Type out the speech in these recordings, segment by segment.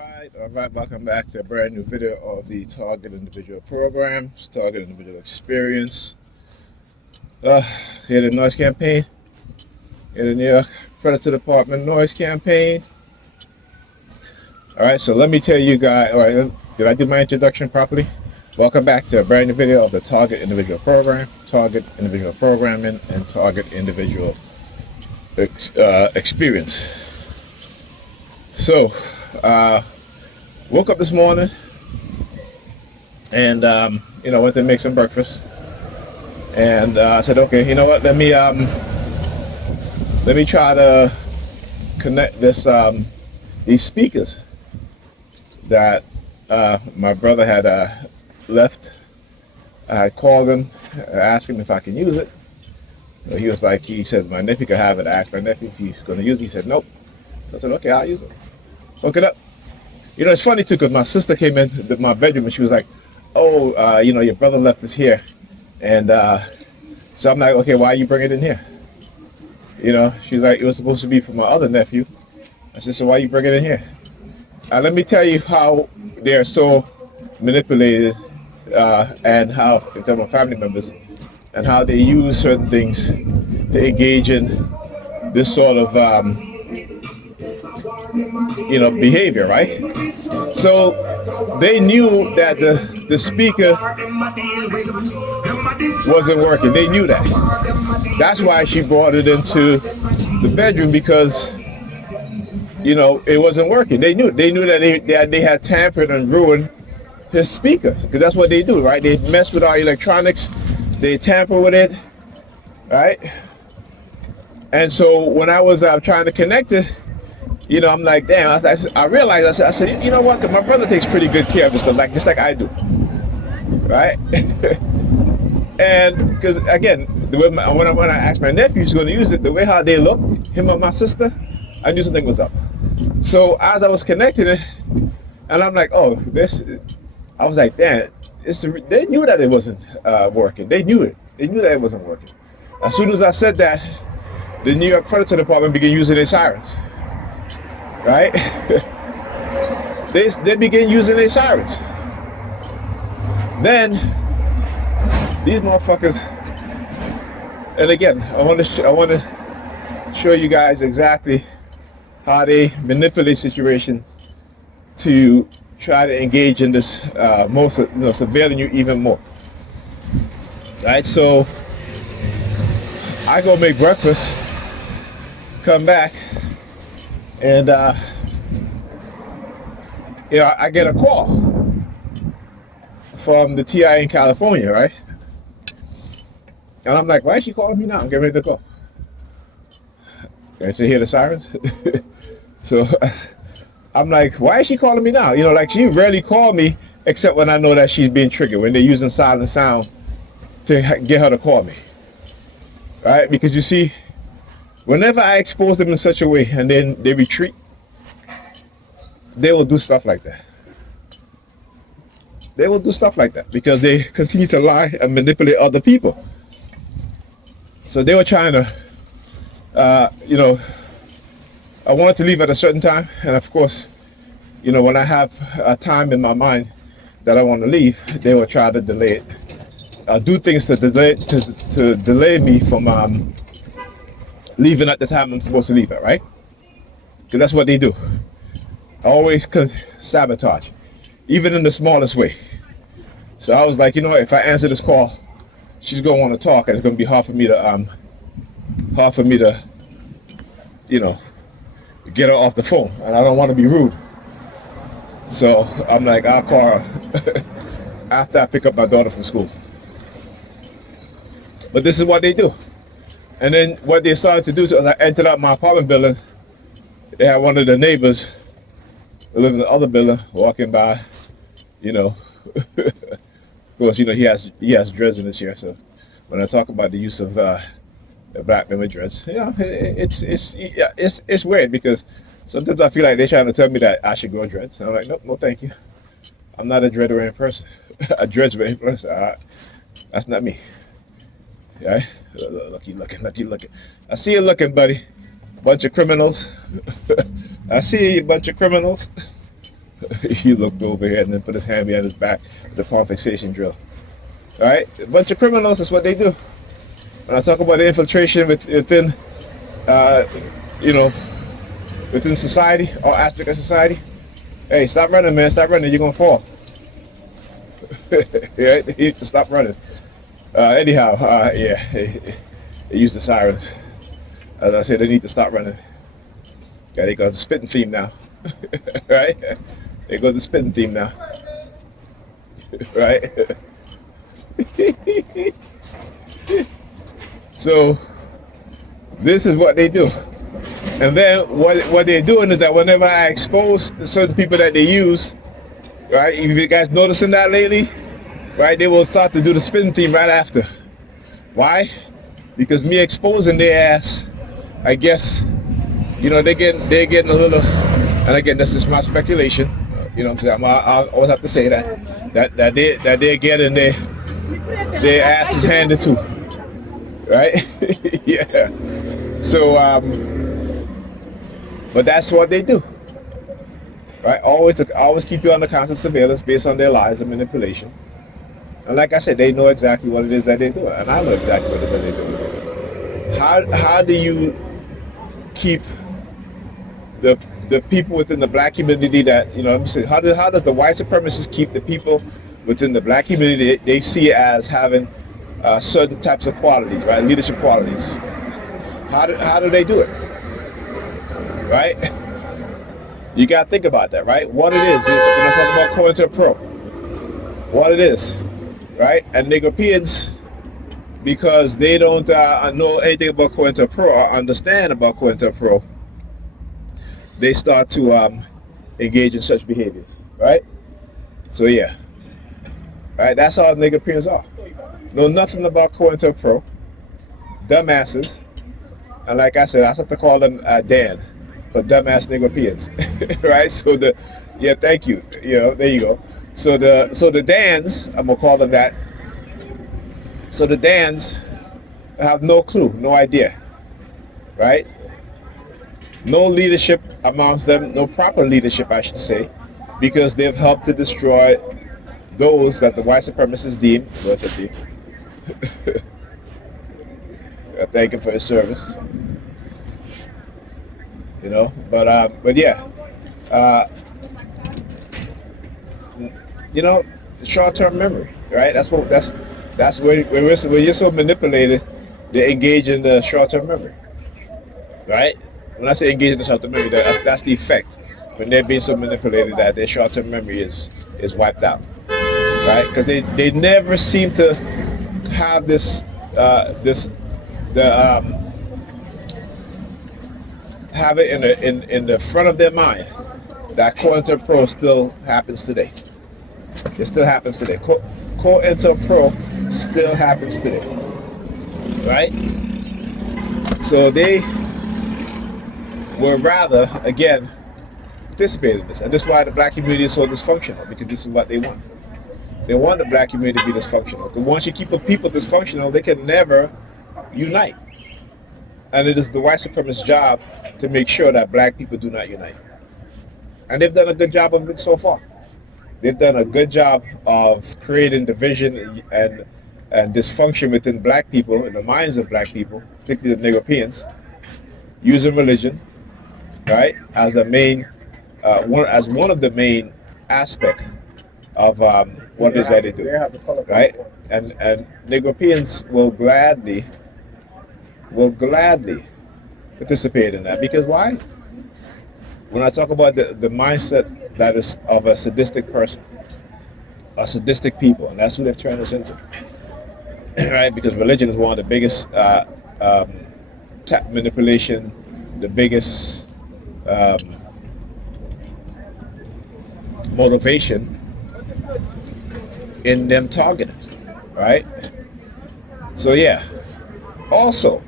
All right, welcome back to a brand new video of the Target Individual Program, Target Individual Experience. Uh, Here the noise campaign, here the New York Predator Department noise campaign. All right, so let me tell you guys, all right, did I do my introduction properly? Welcome back to a brand new video of the Target Individual Program, Target Individual Programming, and Target Individual Experience. So, woke up this morning and went to make some breakfast, and I said, okay, you know what? Let me try to connect these speakers that my brother had left. I had called him, asked him if I can use it. He was like, he said my nephew could have it. I asked my nephew if he's going to use it. He said nope. I said, okay, I'll use it. Hook it up. You know, it's funny too, because my sister came in my bedroom and she was like, oh, your brother left this here. And so I'm like, okay, why are you bringing it in here? You know, she's like, it was supposed to be for my other nephew. I said, so why are you bringing it in here? Let me tell you how they're so manipulated and how, in terms of family members, and how they use certain things to engage in this sort of behavior, right? So they knew that the speaker wasn't working. They knew that. That's why she brought it into the bedroom, because it wasn't working. They knew that they had tampered and ruined his speaker, because that's what they do, right? They mess with our electronics, they tamper with it, right? And so when I was trying to connect it, I'm like, damn. I realized. I said, you know what? 'Cause my brother takes pretty good care of this stuff, just like I do, right? And because again, the way when I asked my nephew who's going to use it, the way how they look, him and my sister, I knew something was up. So as I was connecting it, and I'm like, oh, this. I was like, damn. They knew that it wasn't working. They knew it. They knew that it wasn't working. As soon as I said that, the New York Predator Department began using their sirens. Right? they begin using their sirens. Then these motherfuckers, and again, I want to show you guys exactly how they manipulate situations to try to engage in this surveilling you even more. Right? So I go make breakfast, come back, and I get a call from the TI in California, right? And I'm like, why is she calling me now? I'm getting ready to go. Can't you hear the sirens? So I'm like, why is she calling me now? Like, she rarely called me except when I know that she's being triggered, when they're using silent sound to get her to call me, right? Because you see, whenever I expose them in such a way and then they retreat, they will do stuff like that. They will do stuff like that because they continue to lie and manipulate other people. So they were trying to, I wanted to leave at a certain time. And of course, when I have a time in my mind that I want to leave, they will try to delay it. Do things to delay me from leaving at the time I'm supposed to leave at, right? Because that's what they do. Always sabotage, even in the smallest way. So I was like, if I answer this call, she's gonna want to talk, and it's gonna be hard for me to get her off the phone, and I don't want to be rude. So I'm like, I'll call her after I pick up my daughter from school. But this is what they do. And then what they started to do as I entered out my apartment building, they had one of the neighbors who lived in the other building walking by, of course, he has dreads in his hair. So when I talk about the use of the black women dreads, it's weird, because sometimes I feel like they're trying to tell me that I should grow dreads. And I'm like, nope, no, thank you. I'm not a dread wearing person. A dreads wearing person. That's not me. Right? Lucky looking. I see you looking, buddy. Bunch of criminals. I see you, bunch of criminals. He looked over here and then put his hand behind his back with the palm fixation drill. All right, a bunch of criminals. That's what they do. When I talk about the infiltration within, uh, you know, within society, all aspect of society. Hey, stop running, man! Stop running. You're gonna fall. Yeah, you need to stop running. Anyhow, yeah, they use the sirens. As I said, they need to stop running. Yeah, they got the spitting theme now, right? They go to the spitting theme now, right? So this is what they do. And then what they're doing is that whenever I expose certain people that they use, right? If you guys noticing that lately, right? They will start to do the spin theme right after. Why? Because me exposing their ass, I guess, they're getting a little. And again, that's just my speculation. You know what I'm saying? I always have to say that they're getting their asses handed to, right? Yeah. So, but that's what they do, right? Always keep you under constant surveillance based on their lies and manipulation. And like I said, they know exactly what it is that they do, and I know exactly what it is that they do. How do you keep the people within the black community that, let me say, how does the white supremacists keep the people within the black community they see as having certain types of qualities, right? Leadership qualities. How do they do it? Right? You got to think about that, right? What it is. When I talk about COINTELPRO, what it is, right? And Negropeans, because they don't know anything about COINTELPRO or understand about COINTELPRO, they start to engage in such behaviors, right? So yeah, right. That's how Negropeans are. Know nothing about COINTELPRO, dumbasses, and like I said, I have to call them Dan. For dumbass Negropeans, right? So thank you. There you go. So the Dans, I'm gonna call them that. So the Dans have no clue, no idea, right? No leadership amongst them, no proper leadership, I should say, because they've helped to destroy those that the white supremacists deem. Thank him for his service. But yeah, short-term memory, right? That's where when you're so manipulated, they engage in the short-term memory, right? When I say engage in the short-term memory, that's the effect. When they're being so manipulated that their short-term memory is wiped out, right? Because they never seem to have have it in the front of their mind that COINTELPRO still happens today. It still happens today. COINTELPRO still happens today, right? So they would rather, again, participate in this. And this is why the black community is so dysfunctional, because this is what they want. They want the black community to be dysfunctional. Because once you keep a people dysfunctional, they can never unite. And it is the white supremacist job to make sure that black people do not unite. And they've done a good job of it so far. They've done a good job of creating division and dysfunction within black people, in the minds of black people, particularly the Negropeans, using religion, right, as a main, one of the main aspect of what it is that they do, right? And Negropeans will gladly participate in that, because why? When I talk about the mindset that is of a sadistic person, a sadistic people, and that's who they've turned us into, right? Because religion is one of the biggest manipulation, the biggest motivation in them targeting, right? So yeah, also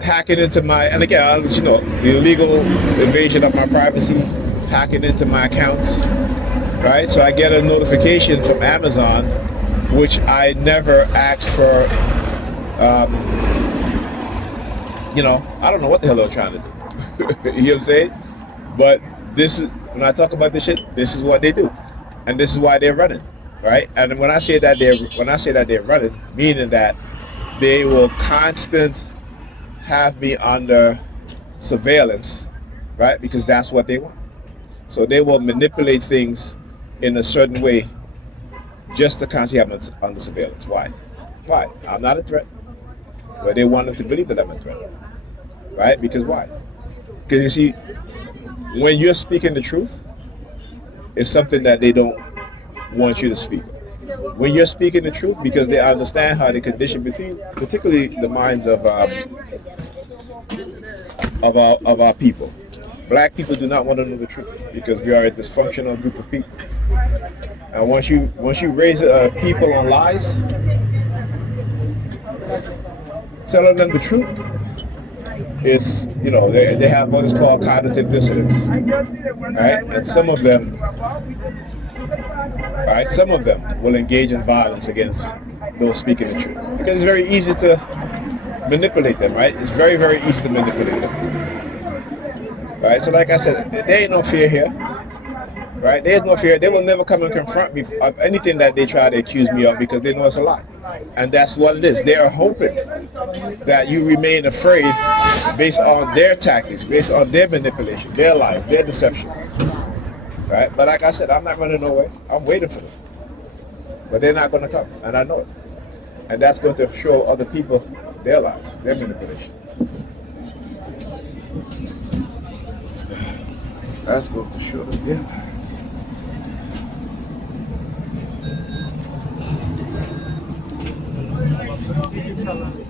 hacking into my, and again, I'll let you know, the illegal invasion of my privacy, hacking into my accounts, right? So I get a notification from Amazon, which I never asked for. I don't know what the hell they're trying to do. You know what I'm saying? But this is, When I talk about this shit, this is what they do, and this is why they're running, right? And when I say that they're running, meaning that they will constant have me under surveillance, right? Because that's what they want. So they will manipulate things in a certain way just to constantly have me under surveillance. Why? Why? I'm not a threat, but they want them to believe that I'm a threat, right? Because why? Because you see, when you're speaking the truth, it's something that they don't want you to speak. When you're speaking the truth, because they understand how the condition between, particularly the minds of our people. Black people do not want to know the truth because we are a dysfunctional group of people. And once you raise people on lies, telling them the truth is, they have what is called cognitive dissonance, right? And some of them will engage in violence against those speaking the truth because it's very easy to manipulate them, right? It's very, very easy to manipulate them, right? So like I said, there ain't no fear here, right? There's no fear. They will never come and confront me of anything that they try to accuse me of because they know it's a lie. And that's what it is. They are hoping that you remain afraid based on their tactics, based on their manipulation, their lies, their deception, right? But like I said, I'm not running away. I'm waiting for them. But they're not going to come, and I know it. And that's going to show other people their lies, their manipulation. That's going to show them, yeah. Inshallah.